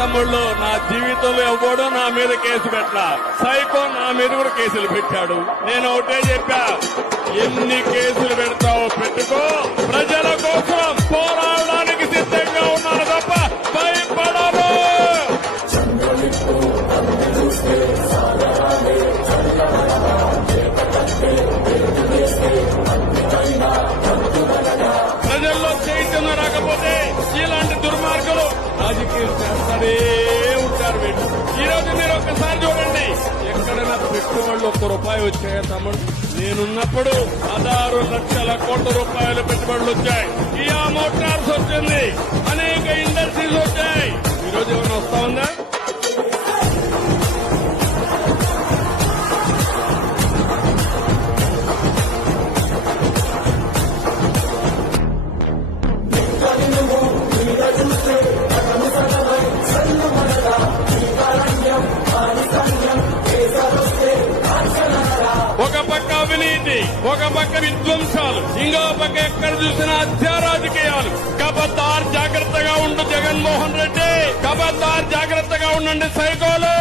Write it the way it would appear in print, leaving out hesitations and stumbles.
తమ్ముళ్ళు, నా జీవితంలో ఎవ్వడూ నా మీద కేసు పెట్టలా. సైకో నా మీద కూడా కేసులు పెట్టాడు. నేను ఒకటే చెప్పా, ఎన్ని కేసులు పెడతావో పెట్టుకో, ప్రజల కోసం పోరాడడానికి సిద్ధంగా ఉన్నాను తప్ప భయపడను. ప్రజల్లో చైతన్యం రాకపోతే ఇలాంటి దుర్మార్గులు రాజకీయం చేస్తారే ఉంటారు. వీళ్ళు ఈ రోజు మీరు ఒక్కసారి చూడండి, ఎక్కడైనా పెట్టుబడులు ₹1 వచ్చాయా తమ్ముడు? నేనున్నప్పుడు 16 లక్షల కోట్ల రూపాయలు పెట్టుబడులు వచ్చాయి. కియా మోటార్స్ వచ్చింది, అనేక ఇండస్ట్రీస్ వచ్చాయి. ఈ రోజు ఏమైనా వస్తా ఉందా? ఒక పక్క అవినీతి, ఒక పక్క విధ్వంసాలు, ఇంకో పక్క ఎక్కడ చూసినా హత్యా రాజకీయాలు. కబద్దార్ జాగ్రత్తగా ఉండు జగన్మోహన్ రెడ్డి, కబద్దార్ జాగ్రత్తగా ఉండండి సైకోలు.